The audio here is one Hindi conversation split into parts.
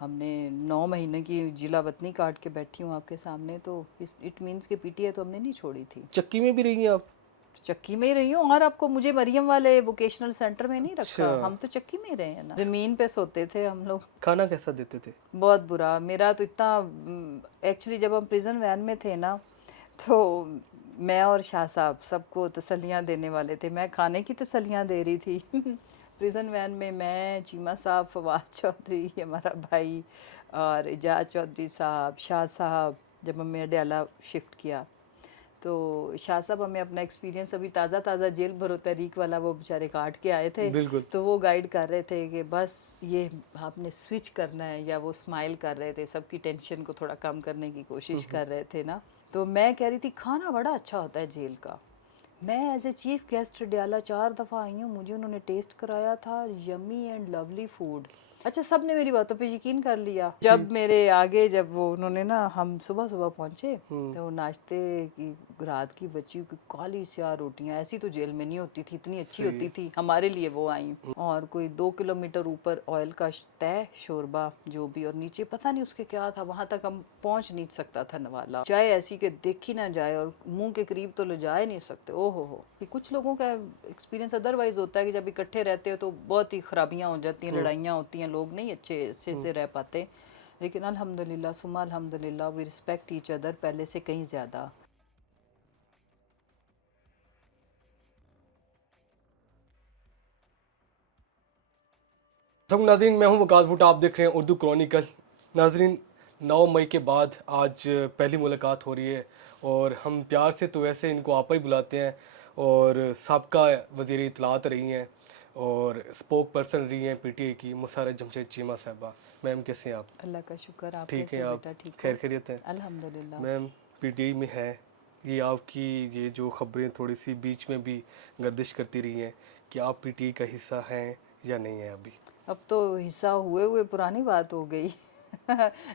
हमने 9 महीने की जिला वतनी काट के बैठी हूँ आपके सामने, तो इट मीन्स के पीटीआई तो हमने नहीं छोड़ी थी। चक्की में भी रही हैं आप? चक्की में ही रही हूँ, और आपको मुझे मरियम वाले वोकेशनल सेंटर में नहीं अच्छा। रखा, हम तो चक्की में ही रहे हैं ना, जमीन पे सोते थे हम लोग। खाना कैसा देते थे? बहुत बुरा, मेरा तो इतना एक्चुअली जब हम प्रिजन वैन में थे ना, तो मैं और शाह साहब सबको तसल्लियाँ देने वाले थे, मैं खाने की तसल्लियाँ दे रही थी प्रिजन वैन में मैं, चीमा साहब, फवाद चौधरी हमारा भाई, और एजाज चौधरी साहब, शाह साहब। जब हमने अडयाला शिफ्ट किया तो शाह साहब हमें अपना एक्सपीरियंस, अभी ताज़ा ताज़ा जेल भरो तहरीक वाला वो बेचारे काट के आए थे, बिल्कुल। तो वो गाइड कर रहे थे कि बस ये आपने स्विच करना है, या वो स्माइल कर रहे थे, सबकी टेंशन को थोड़ा कम करने की कोशिश कर रहे थे ना। तो मैं कह रही थी खाना बड़ा अच्छा होता है जेल का। मैं as a chief guest Adiala 4 दफ़ा आई हूँ, मुझे उन्होंने टेस्ट कराया था, यमी एंड लवली फूड। अच्छा, सब ने मेरी बातों पे यकीन कर लिया। जब मेरे आगे, जब वो उन्होंने ना, हम सुबह सुबह पहुँचे तो नाश्ते की रात की बची हुई काली स्याह रोटियाँ, ऐसी तो जेल में नहीं होती थी, इतनी अच्छी होती थी हमारे लिए वो आई। और कोई 2 किलोमीटर ऊपर ऑयल का तय शोरबा जो भी, और नीचे पता नहीं उसके क्या था, वहाँ तक हम पहुँच नहीं सकता था नवाला, चाहे ऐसी कि देखी ना जाए और मुंह के करीब तो ले जा ही नहीं सकते। ओहो हो, कुछ लोगों का एक्सपीरियंस अदरवाइज होता है कि जब इकट्ठे रहते हो तो बहुत ही खराबियाँ हो जाती हैं, लड़ाइयाँ होती हैं, लोग नहीं अच्छे से रह पाते। लेकिन अल्हम्दुलिल्लाह सुम्मा अल्हम्दुलिल्लाह वी रिस्पेक्ट ईच अदर पहले से कहीं ज़्यादा। सब नाजरीन, मैं हूं वकास भुट्टा, आप देख रहे हैं उर्दू क्रॉनिकल। नाजरीन, 9 मई के बाद आज पहली मुलाकात हो रही है, और हम प्यार से तो वैसे इनको आपा ही बुलाते हैं, और सबका वज़ीर इत्तलात रही हैं और स्पोक पर्सन रही हैं पीटीआई की मुसर्रत जमशेद चीमा साहबा। मैम कैसे हैं आप? अल्लाह का शुक्र, आप ठीक कैसे हैं हो आप? बेटा? ठीक खैर हो? खैरियत हैं? अल्हम्दुलिल्लाह। मैम, पीटीआई में है ये आपकी, ये जो ख़बरें थोड़ी सी बीच में भी गर्दिश करती रही हैं कि आप पीटीआई का हिस्सा हैं या नहीं हैं अभी? अब तो हिस्सा हुए हुए पुरानी बात हो गई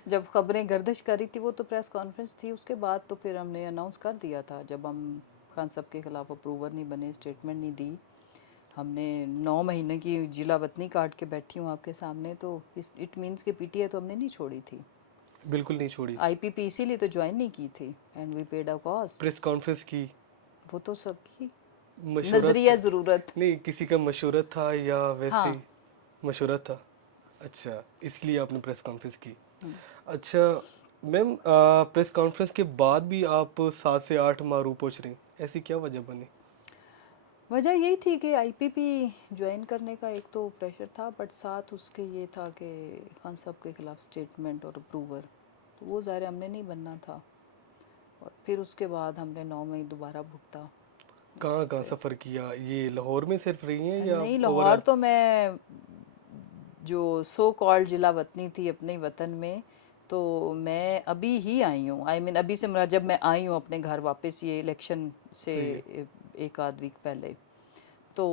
जब खबरें गर्दिश करी थी वो तो प्रेस कॉन्फ्रेंस थी, उसके बाद तो फिर हमने अनाउंस कर दिया था, जब हम खान साहब के ख़िलाफ़ अप्रूवर नहीं बने, स्टेटमेंट नहीं दी। हमने 9 महीने की जिला वतनी काट के बैठी हूँ आपके सामने, तो इट मीन्स के पीटीआई तो हमने नहीं छोड़ी थी। बिल्कुल नहीं छोड़ी। आईपीपी इसीलिए तो ज्वाइन नहीं की थी, and we paid a cost. Press conference की वो तो सबकी मशवरत? नज़रिया ज़रूरत। नहीं, किसी का मशवरत था या वैसे हाँ। ही मशवरत था? अच्छा, इसलिए आपने प्रेस कॉन्फ्रेंस की। हम्म। अच्छा मैम, प्रेस कॉन्फ्रेंस के बाद भी आप 7 से 8 माह रू पहुँच रही, ऐसी क्या वजह बनी? वजह यही थी कि आईपीपी ज्वाइन करने का एक तो प्रेशर था, बट साथ उसके ये था कि खान साहब के ख़िलाफ़ स्टेटमेंट और अप्रूवर, तो वो ज़ाहिर हमने नहीं बनना था। और फिर उसके बाद हमने 9 मई दोबारा भुगता। कहाँ कहाँ फिर सफ़र किया? ये लाहौर में सिर्फ रही हैं या नहीं, लाहौर ओवरऑल? तो मैं जो सो कॉल्ड जिला वतनी थी अपने वतन में, तो मैं अभी ही आई हूँ, आई मीन अभी से मेरा, जब मैं आई हूँ अपने घर वापस ये इलेक्शन से सही है। एक आध वीक पहले, तो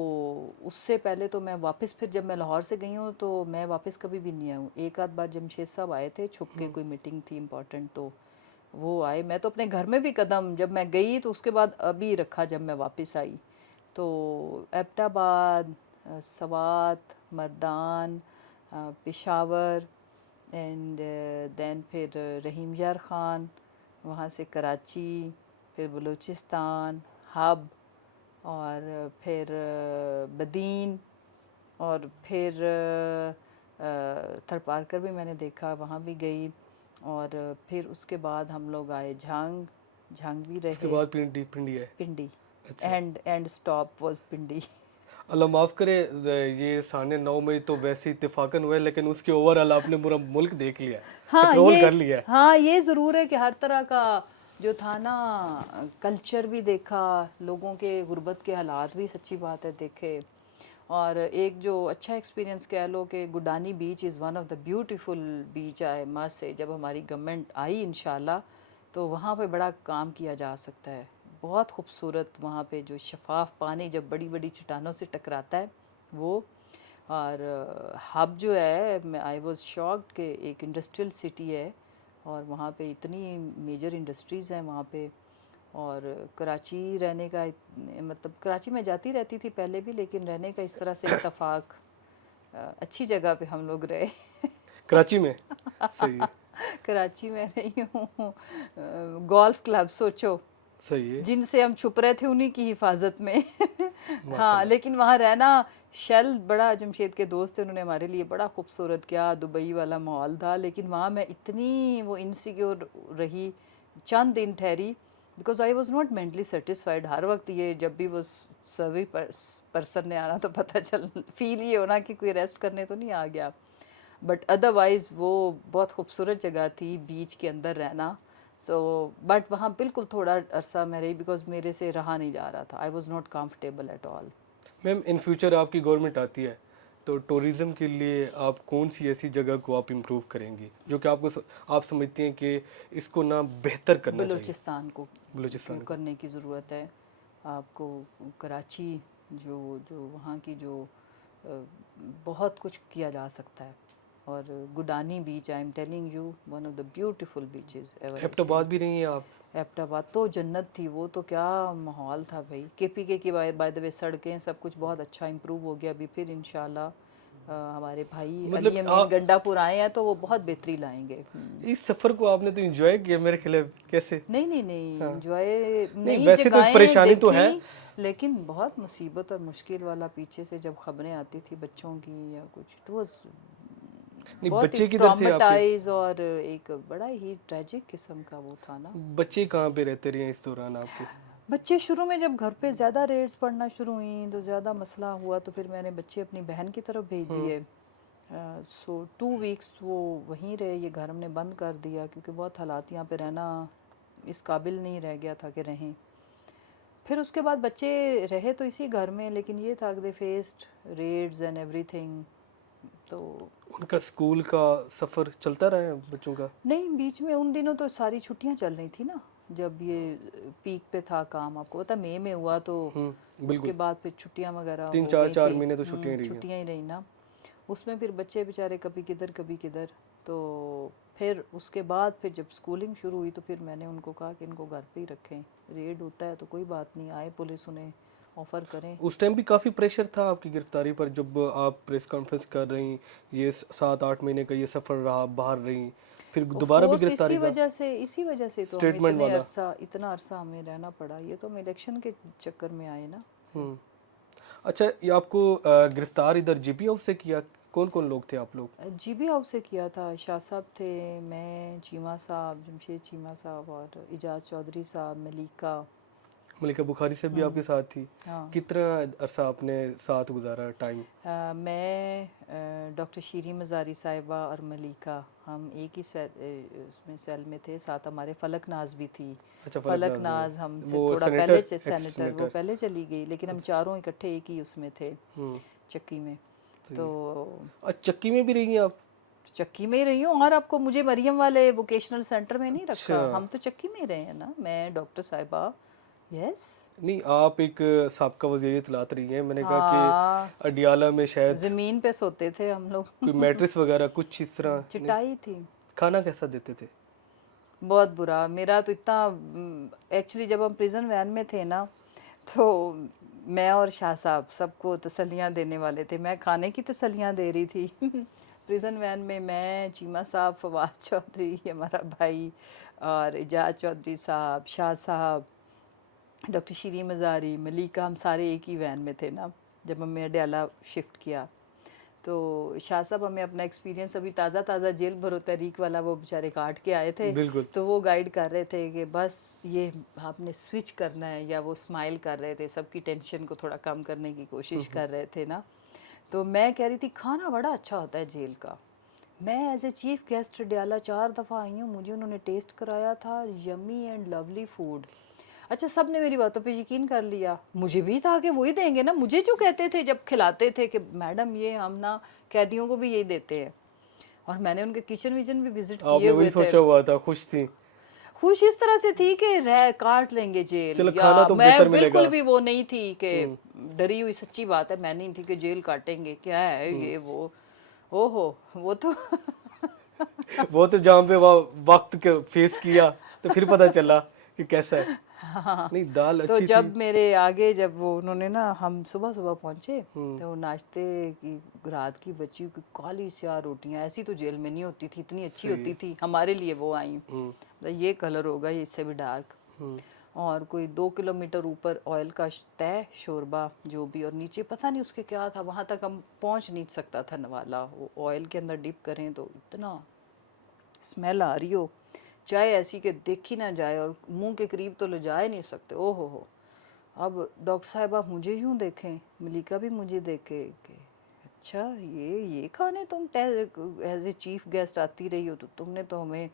उससे पहले तो मैं वापस, फिर जब मैं लाहौर से गई हूँ तो मैं वापस कभी भी नहीं आई हूँ। एक आध बार जमशेद साहब आए थे छुप के, कोई मीटिंग थी इम्पॉर्टेंट, तो वो आए। मैं तो अपने घर में भी कदम, जब मैं गई तो उसके बाद अभी रखा जब मैं वापस आई। तो एबटाबाद, सवात, मर्दान, पेशावर, एंड देन फिर रहीम यार ख़ान, वहाँ से कराची, फिर बलूचिस्तान, हब, और फिर बदीन, और फिर थरपारकर भी मैंने देखा, वहाँ भी गई। और फिर उसके बाद हम लोग आए झांग, झांग भी उसके रहे। बाद पिंडी, पिंडी है? पिंडी, अच्छा। एंड स्टॉप वाज पिंडी अल्लाह माफ़ करे, ये साढ़े 9 मई तो वैसे इत्तेफाकन हुआ है, लेकिन उसके ओवरऑल आपने पूरा मुल्क देख लिया है, हाँ स्क्रॉल ये, कर लिया है। हाँ ये ज़रूर है कि हर तरह का जो था ना, कल्चर भी देखा, लोगों के गुर्बत के हालात भी, सच्ची बात है, देखे। और एक जो अच्छा एक्सपीरियंस कह लो कि Gaddani beach is one of the beautiful beach, I must say, जब हमारी गवर्नमेंट आई इंशाल्लाह तो वहाँ पे बड़ा काम किया जा सकता है। बहुत खूबसूरत वहाँ पे जो शफाफ पानी जब बड़ी बड़ी चट्टानों से टकराता है वो। और हब जो है, आई वाज शॉक्ड कि एक इंडस्ट्रियल सिटी है, और वहाँ पे इतनी मेजर इंडस्ट्रीज़ हैं वहाँ पे। और कराची रहने का मतलब कराची में जाती रहती थी पहले भी, लेकिन रहने का इस तरह से इत्तेफाक, अच्छी जगह पे हम लोग रहे कराची में? सही है। कराची में रही हूँ, गोल्फ क्लब सोचो, सही है। जिनसे हम छुप रहे थे उन्हीं की हिफाजत में। हाँ, माशाल्लाह। लेकिन वहाँ रहना, शेल बड़ा जमशेद के दोस्त थे, उन्होंने हमारे लिए बड़ा खूबसूरत किया, दुबई वाला माहौल था, लेकिन वहाँ मैं इतनी वो इनसिक्योर रही, चंद दिन ठहरी, because I was not mentally satisfied. हर वक्त ये जब भी वो सर्वी पर्सन ने आना तो पता चल फील ये होना कि कोई रेस्ट करने तो नहीं आ गया, बट अदरवाइज़ वो बहुत खूबसूरत जगह थी, बीच के अंदर रहना। तो बट वहाँ बिल्कुल थोड़ा अरसा मैं रही, बिकॉज मेरे से रहा नहीं जा रहा था, आई was not comfortable at all. Ma'am in future आपकी गवर्नमेंट आती है तो टूरिज़्म के लिए आप कौन सी ऐसी जगह को आप इम्प्रूव करेंगी जो कि आप समझती हैं कि इसको ना बेहतर करना चाहिए? बलूचिस्तान को बलूचिस्तान को। करने की ज़रूरत है आपको। कराची जो जो वहाँ की जो बहुत कुछ किया जा सकता है, और Gaddani beach, I am telling you, one of the beautiful beaches ever. Abbottabad भी रही हैं आप? एबटाबाद तो जन्नत थी, वो तो क्या माहौल था भाई। केपीके की बाय द वे सड़कें सब कुछ बहुत अच्छा इम्प्रूव हो गया अभी, फिर इंशाल्लाह हमारे भाई मतलब अली अमीन गंडापुर आए हैं तो वो बहुत बेहतरी लाएंगे। इस सफ़र को आपने तो एंजॉय किया मेरे ख्याल, कैसे? नहीं नहीं नहीं, हाँ। एंजॉय नहीं, नई वैसे तो जगहें परेशानी तो है। देखी, लेकिन बहुत मुसीबत और मुश्किल वाला पीछे से जब खबरें आती थी बच्चों की या कुछ, तो नहीं, बहुत ही बच्चे किधर थे आपके? ट्रॉमेटाइज और एक बड़ा ही ट्रेजिक किस्म का वो था ना। बच्चे कहाँ पे रहते रहे इस दौरान आपके? बच्चे शुरू में जब घर पे ज़्यादा रेड्स पड़ना शुरू हुई तो ज़्यादा मसला हुआ, तो फिर मैंने बच्चे अपनी बहन की तरफ भेज दिए। सो 2 वीक्स वो वहीं रहे, ये घर हमने बंद कर दिया क्योंकि बहुत हालात यहाँ पे रहना इस काबिल नहीं रह गया था कि रहें। फिर उसके बाद बच्चे रहे तो इसी घर में, लेकिन ये था कि they faced raids and everything. तो उनका स्कूल का सफ़र चलता रहा है बच्चों का? नहीं, बीच में उन दिनों तो सारी छुट्टियां चल रही थी ना, जब ये पीक पे था काम, आपको पता मई में हुआ तो उसके बिल्कुल। बाद फिर छुट्टियां वगैरह 3 4 4 महीने तो छुट्टियां ही रही हैं। छुट्टियां ही रही ना। उसमें फिर बच्चे बेचारे कभी किधर कभी किधर, तो फिर उसके बाद फिर जब स्कूलिंग शुरू हुई तो फिर मैंने उनको कहा कि इनको घर पे ही रखें, रेड होता है तो कोई बात नहीं, आए पुलिस उन्हें ऑफ़र करें। उस टाइम भी काफ़ी प्रेशर था आपकी गिरफ्तारी पर, जब आप प्रेस कॉन्फ्रेंस कर रही, ये 7 8 महीने का ये सफ़र रहा, बाहर रही, फिर ऑफ दोबारा भी कोर्स इसी वजह से तो हम स्टेटमेंट वाला। इतना अरसा हमें रहना पड़ा, ये तो हम इलेक्शन के चक्कर में आए ना। अच्छा, ये आपको गिरफ्तार इधर जीपी हाउस से किया? कौन कौन लोग थे आप लोग? जीबी हाउस से किया था, शाह साहब थे, मैं, चीमा साहब, जमशेद चीमा साहब और इजाज़ चौधरी साहब, मलिका बुखारी से भी आपके साथ थी? हाँ। कितना अरसा आपने साथ गुजारा टाइम? मैं, डॉक्टर शीरी मज़ारी साहिबा और मलिका, हम एक ही उसमें सेल में थे, साथ हमारे फलक नाज भी थी। अच्छा, फलक नाज हमसे वो थोड़ा सेनेटर, पहले एक्स सेनेटर, वो सेनेटर। पहले चली गई, लेकिन हम चारों इकट्ठे एक ही उसमें थे, चक्की में। तो चक्की में भी रही हैं आप? चक्की में ही रही हूँ, और आपको मुझे मरियम वाले वोकेशनल सेंटर में नहीं रखा, अच्छा। हम तो चक्की में ही रहे हैं ना, मैं डॉक्टर साहिबा। यस। नहीं, आप एक साबका वज़ीर इत्तलात रही हैं, मैंने कहा हाँ, कि अडियाला में शायद ज़मीन पे सोते थे हम लोग। कोई मैट्रेस वगैरह कुछ इस तरह? नहीं। चटाई थी। खाना कैसा देते थे? बहुत बुरा, मेरा तो इतना, एक्चुअली जब हम प्रिजन वैन में थे ना, तो मैं और शाह साहब सबको तसल्लियाँ देने वाले थे, मैं खाने की तसल्लियाँ दे रही थी। प्रिजन वैन में मैं, चीमा साहब, फवाद चौधरी हमारा भाई, और इजाज़ चौधरी साहब, शाह साहब, डॉक्टर शीरी मज़ारी, मलिका, हम सारे एक ही वैन में थे ना जब हमें अडयाला शिफ्ट किया। तो शाह साहब हमें अपना एक्सपीरियंस, अभी ताज़ा जेल भरो तहरीक वाला, वो बेचारे काट के आए थे, बिल्कुल। तो वो गाइड कर रहे थे कि बस ये आपने स्विच करना है, या वो स्माइल कर रहे थे, सबकी टेंशन को थोड़ा कम करने की कोशिश कर रहे थे ना। तो मैं कह रही थी खाना बड़ा अच्छा होता है जेल का। मैं as a chief guest Adiala 4 दफ़ा आई हूँ, मुझे उन्होंने टेस्ट कराया था, यमी एंड लवली फूड। अच्छा, सब ने मेरी बातों पे यकीन कर लिया, मुझे भी था कि वही देंगे ना, मुझे जो कहते थे जब खिलाते थे कि मैडम ये हम ना कैदियों को भी यही देते हैं, और मैंने उनके किचन विचन भी विजिट किए आपने हुए वही थे। सोचा हुआ था, खुश थी? खुश इस तरह से थी कि रह काट लेंगे जेल, चलो, या खाना तो बेहतर मैं बिल्कुल मिलेगा। भी वो नहीं थी कि डरी हुई, सच्ची बात है, मैं नहीं थी कि जेल काटेंगे, क्या है ये वो, ओहो वो तो वो तो जहाँ पे वक्त के फेस किया तो फिर पता चला कि कैसा है। हाँ। नहीं, दाल तो अच्छी थी। जब मेरे आगे जब वो उन्होंने ना, हम सुबह सुबह पहुंचे, हम्म। तो नाश्ते की रात की बची हुई काली स्याह रोटियां, ऐसी तो जेल में नहीं होती थी, इतनी अच्छी सही होती है। थी हमारे लिए वो आई। हम्म। मतलब ये कलर होगा, ये इससे भी डार्क। हम्म। और कोई 2 किलोमीटर ऊपर ऑयल का तय शोरबा जो भी, और नीचे पता नहीं उसके क्या था, वहां तक हम पहुंच नहीं सकता था नवाला, वो ऑयल के अंदर डिप करें तो इतना स्मेल आ रही हो, चाय ऐसी कि देखी ना जाए, और मुंह के करीब तो ले जा ही नहीं सकते। ओ हो। अब डॉक्टर साहिबा मुझे यूं देखें, मलिका भी मुझे देखे कि अच्छा ये खाने तुम एज ए चीफ गेस्ट आती रही हो, तो तुमने तो हमें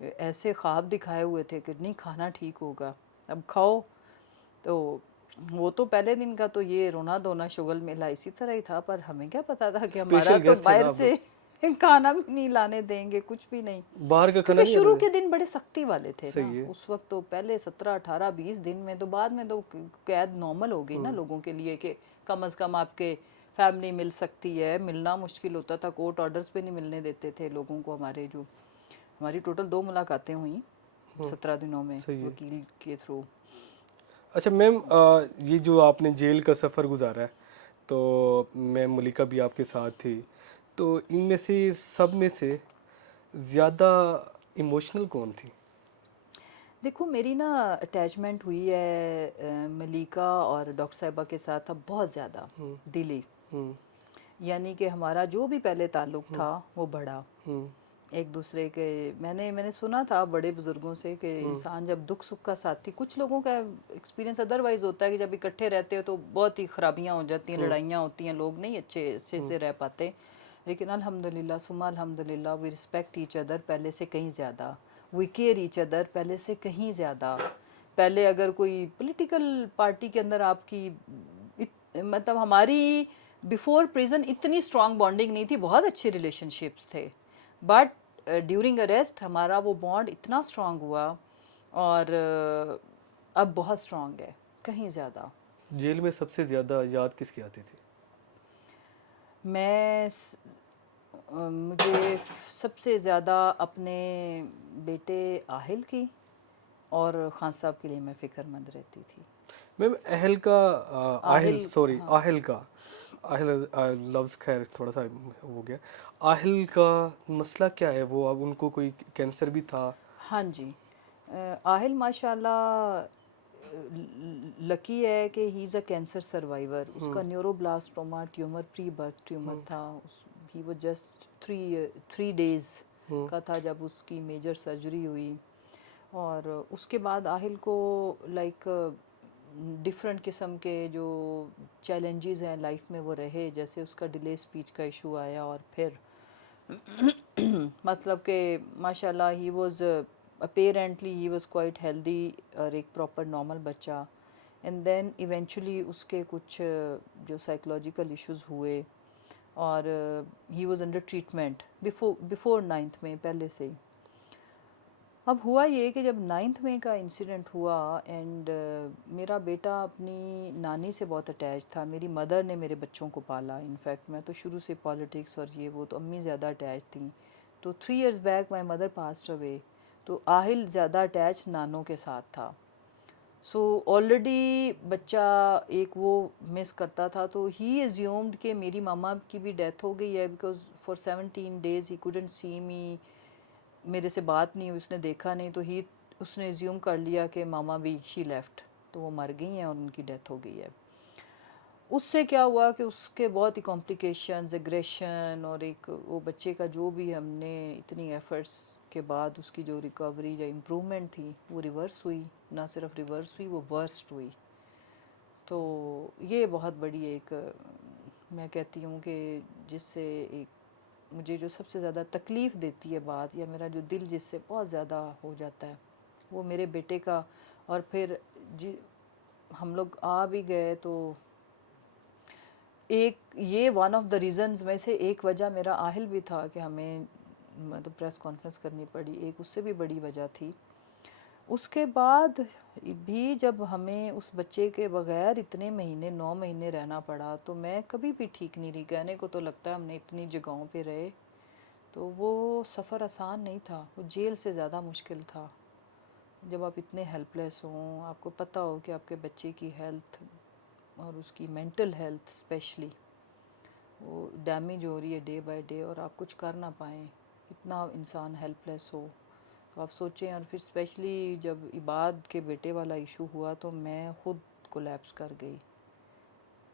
ऐसे ख्वाब दिखाए हुए थे कि नहीं खाना ठीक होगा, अब खाओ। तो वो तो पहले दिन का तो ये रोना धोना शुगल मेला इसी तरह ही था, पर हमें क्या पता था कि हमारा स्पेशल तो गेस्ट थे ना बाहर आप से लोग, खाना भी नहीं लाने देंगे, कुछ भी नहीं। बाहर का खाना क्योंकि नहीं शुरू आता के दिन बड़े सख्ती वाले थे था। ना सही है। उस वक्त, तो पहले 17 18 20 दिन में, तो बाद में तो कैद नॉर्मल हो गई ना हम्म। लोगों के लिए, कि कम से कम आपके फैमिली मिल सकती है, मिलना मुश्किल होता था, कोर्ट ऑर्डर्स पे नहीं मिलने देते थे लोगों को। हमारे जो हमारी टोटल 2 मुलाकातें हुई 17 दिनों में सही है। वकील के थ्रू। अच्छा मैम, ये जो आपने जेल का सफ़र गुजारा है, तो मैम मलिका भी आपके साथ थी, तो इनमें से सब में से ज़्यादा इमोशनल कौन थी? देखो मेरी ना अटैचमेंट हुई है मलिका और डॉक्टर साहिबा के साथ अब बहुत ज़्यादा हम्म। दिली, हम्म। यानी कि हमारा जो भी पहले ताल्लुक़ हम्म। था वो बढ़ा हम्म। एक दूसरे के। मैंने सुना था बड़े बुजुर्गों से कि हम्म। इंसान जब दुख सुख का साथी, कुछ लोगों का एक्सपीरियंस अदरवाइज होता है कि जब इकट्ठे रहते हो तो बहुत ही खराबियां हो जाती हैं, हम्म। लड़ाइयाँ होती हैं, लोग नहीं अच्छे हम्म। से रह पाते। लेकिन अल्हम्दुलिल्लाह सुम्मा अल्हम्दुलिल्लाह वी रिस्पेक्ट ईच अदर पहले से कहीं ज़्यादा, वी केयर ईच अदर पहले से कहीं ज़्यादा। पहले अगर कोई पॉलिटिकल पार्टी के अंदर आपकी मतलब हमारी बिफोर प्रिजन इतनी स्ट्रांग बॉन्डिंग नहीं थी, बहुत अच्छे रिलेशनशिप्स थे, बट ड्यूरिंग अरेस्ट हमारा वो बॉन्ड इतना स्ट्रांग हुआ, और अब बहुत स्ट्रांग है कहीं ज़्यादा। जेल में सबसे ज़्यादा याद किसकी आती थी? मैं मुझे सबसे ज़्यादा अपने बेटे आहिल की और खान साहब के लिए मैं फ़िक्रमंद रहती थी। मैम अहल का, आहिल, आहिल, सॉरी हाँ। आहिल का, आहिल लफ्ज़ खैर थोड़ा सा हो गया। आहिल का मसला क्या है? वो अब उनको कोई कैंसर भी था? हाँ जी। आहिल माशाल्लाह लकी है कि he is a cancer survivor. Hmm. उसका neuroblastoma tumour, pre birth tumour hmm. था। ही वो जस्ट थ्री डेज़ हम्म। का था जब उसकी मेजर सर्जरी हुई। और उसके बाद आहिल को लाइक डिफरेंट किस्म के जो चैलेंजेस हैं लाइफ में वो रहे, जैसे उसका डिले स्पीच का इशू आया, और फिर मतलब कि माशाल्लाह he was apparently he was quite healthy और एक प्रॉपर नॉर्मल बच्चा। एंड देन इवेंचुअली उसके कुछ जो साइकोलॉजिकल इश्यूज हुए, और he was under treatment before 9th में पहले से ही। अब हुआ ये कि जब 9th में का इंसिडेंट हुआ, एंड मेरा बेटा अपनी नानी से बहुत अटैच था, मेरी मदर ने मेरे बच्चों को पाला। इनफैक्ट मैं तो शुरू से पॉलिटिक्स और ये वो, तो अम्मी ज़्यादा अटैच थी। तो 3 years back my mother passed away, तो आहिल ज़्यादा अटैच नानों के साथ था। सो ऑलरेडी बच्चा एक वो मिस करता था, तो ही एज्यूम्ड कि मेरी मामा की भी डेथ हो गई है, because for 17 days he couldn't सी मी, मेरे से बात नहीं हुई, उसने देखा नहीं, तो ही उसने एज्यूम कर लिया कि मामा भी शी लेफ्ट, तो वो मर गई हैं और उनकी डेथ हो गई है। उससे क्या हुआ कि उसके बहुत ही कॉम्प्लिकेशंस, एग्रेशन, और एक वो बच्चे का जो भी हमने इतनी एफर्ट्स के बाद उसकी जो रिकवरी या इम्प्रूवमेंट थी वो रिवर्स हुई, ना सिर्फ रिवर्स हुई वो वर्स्ट हुई। तो ये बहुत बड़ी एक मैं कहती हूँ कि जिससे एक मुझे जो सबसे ज़्यादा तकलीफ़ देती है बात, या मेरा जो दिल जिससे बहुत ज़्यादा हो जाता है, वो मेरे बेटे का। और फिर जी हम लोग आ भी गए, तो एक ये वन ऑफ द रीज़न्स में से एक वजह मेरा आहिल भी था कि हमें मतलब प्रेस कॉन्फ्रेंस करनी पड़ी, एक उससे भी बड़ी वजह थी। उसके बाद भी जब हमें उस बच्चे के बगैर इतने महीने 9 महीने रहना पड़ा, तो मैं कभी भी ठीक नहीं रही। कहने को तो लगता है हमने इतनी जगहों पे रहे, तो वो सफ़र आसान नहीं था, वो जेल से ज़्यादा मुश्किल था। जब आप इतने हेल्पलेस हों, आपको पता हो कि आपके बच्चे की हेल्थ और उसकी मेंटल हेल्थ स्पेशली वो डैमेज हो रही है डे बाय डे और आप कुछ कर ना पाएँ, इतना इंसान हेल्पलेस हो, तो आप सोचें। और फिर स्पेशली जब इबाद के बेटे वाला इशू हुआ तो मैं खुद कोलैप्स कर गई।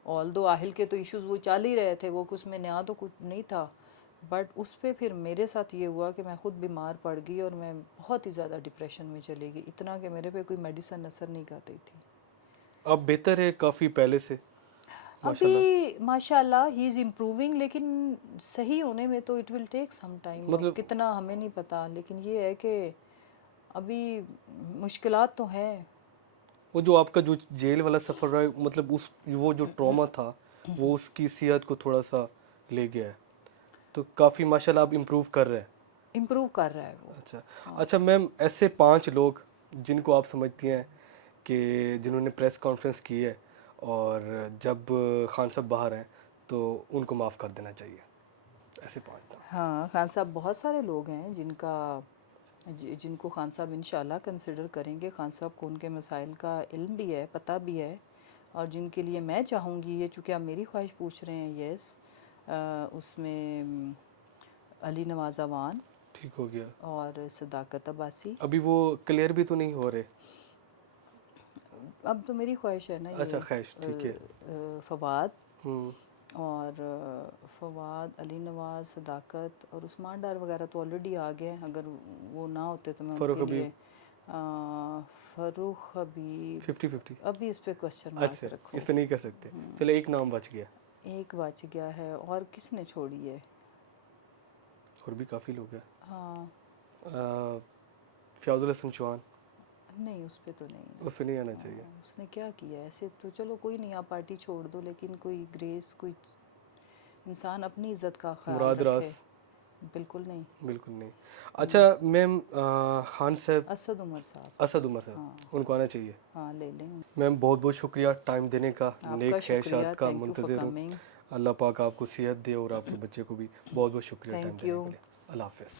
ऑल्दो आहिल के तो इश्यूज वो चल ही रहे थे, वो कुछ में नया तो कुछ नहीं था, बट उस पे फिर मेरे साथ ये हुआ कि मैं खुद बीमार पड़ गई और मैं बहुत ही ज़्यादा डिप्रेशन में चली गई, इतना कि मेरे पे कोई मेडिसिन असर नहीं कर रही थी। अब बेहतर है काफ़ी पहले से, माशाल्लाह। अभी माशाल्लाह ही इज़ इम्प्रूविंग, लेकिन सही होने में तो it will take some time, मतलब कितना हमें नहीं पता, लेकिन ये है कि अभी मुश्किलात तो हैं। वो जो आपका जो जेल वाला सफ़र रहा है, मतलब उस वो जो ट्रॉमा था वो उसकी सेहत को थोड़ा सा ले गया है, तो काफ़ी माशाल्लाह आप इम्प्रूव कर रहे हैं। इम्प्रूव कर रहा है वो। अच्छा। अच्छा मैम, ऐसे 5 लोग जिनको आप समझती हैं कि जिन्होंने प्रेस कॉन्फ्रेंस की है और जब खान साहब बाहर हैं तो उनको माफ़ कर देना चाहिए, ऐसे 5 नाम। हाँ, खान साहब बहुत सारे लोग हैं जिनको खान साहब इंशाल्लाह कंसिडर करेंगे। खान साहब को उनके मसाइल का इल्म भी है, पता भी है, और जिनके लिए मैं चाहूँगी, ये चूँकि आप मेरी ख्वाहिश पूछ रहे हैं, यस, उसमें अली नवाज़ अवान ठीक हो गया। और सदाकत अब्बासी। अभी वो क्लियर भी तो नहीं हो रहे। अब तो मेरी ख्वाहिश है ना अच्छा ये खैश, ठीक है। फवाद हम्म। और फवाद, अली नवाज़, सदाकत और उस्मान डार वगैरह तो ऑलरेडी आ गए हैं। अगर वो ना होते तो मैं फ़ारूक उनके हबीब लिए फ़र्रुख हबीब, 50-50। अभी इस पे क्वेश्चन मार्क अच्छा, रखो। इस पे नहीं कर सकते। चलो एक नाम बच गया, एक बच गया है, और किसने छोड़ी है? और भी काफ़ी लोग हैं। हाँ, फ़याज़ुल हसन चौहान, नहीं उस पे तो नहीं। उस पे नहीं आना चाहिए। हाँ, उसने क्या किया ऐसे? तो चलो कोई नहीं, आप पार्टी छोड़ दो, लेकिन कोई ग्रेस, कोई इंसान अपनी इज्जत का ख्याल मुराद रखे। रास, बिल्कुल नहीं। बिल्कुल नहीं। अच्छा मैम, खान साहब, असद उमर साहब। असद उमर साहब, हाँ, उनको आना चाहिए। हाँ ले लें। मैम बहुत बहुत शुक्रिया टाइम देने का, आपका नेक शुक्रिया, ख्वाहिशात का थैंक यू फॉर मुंतज़िर हूँ। कमिंग। अल्लाह पाक आपको सेहत दे और आपके बच्चे को भी। बहुत बहुत शुक्रिया टाइम थैंक देने यू। के लिए। अल्लाह हाफ़िज़।